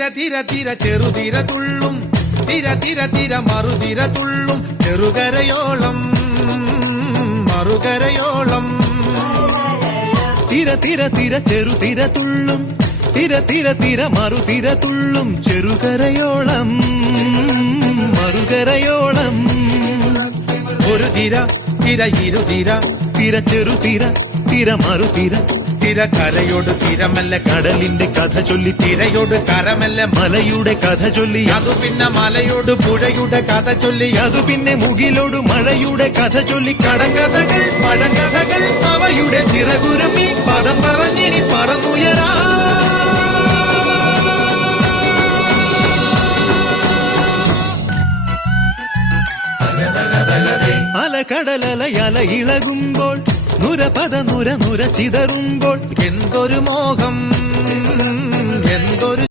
തിര തിര തിര ചെറുതിര തുള്ളും തിര തിര തിര മറുതിര തുള്ളും ചെറുകരയോളം മറുകരയോളം തിര തിര തിര ചെറുതിര തുള്ളും തിര തിര തിര മറുതിര തുള്ളും ചെറുകരയോളം മറുകരയോളം ഒരു തിര തിര ഇരുതിര തിര ചെറുതിര തിര മറുതിര തിര കരയോട് തിരമല്ല കടലിന്റെ കഥ ചൊല്ലി തിരയോട് കരമല്ല മലയുടെ കഥ ചൊല്ലി അതു പിന്നെ മലയോട് പുഴയുടെ കഥ ചൊല്ലി അതു പിന്നെ മുകിലോട് മഴയുടെ കഥ ചൊല്ലി കടങ്കഥകൾ പഴങ്കഥകൾ അവയുടെ ചിറകുരുമി പദം പറഞ്ഞിനി പറന്നുയരാ അലകടലയല ഇളകുമ്പോൾ നുര പദ നുര നുര ചിതറുമ്പോൾ എന്തൊരു മോഹം